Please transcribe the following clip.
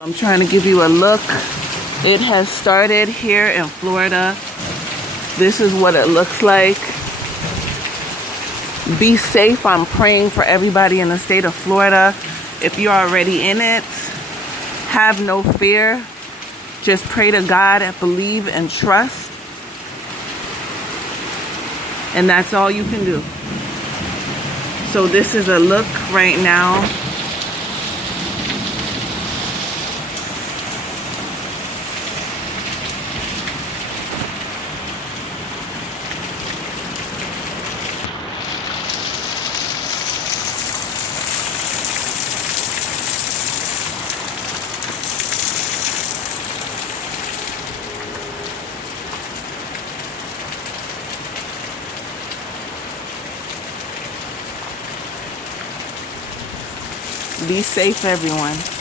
I'm trying to give you a look. It has started here in Florida. This is what it looks like. Be safe. I'm praying for everybody in the state of Florida. If you're already in it, have no fear. Just pray to God and believe and trust. And that's all you can do. So this is a look right now. Be safe, everyone.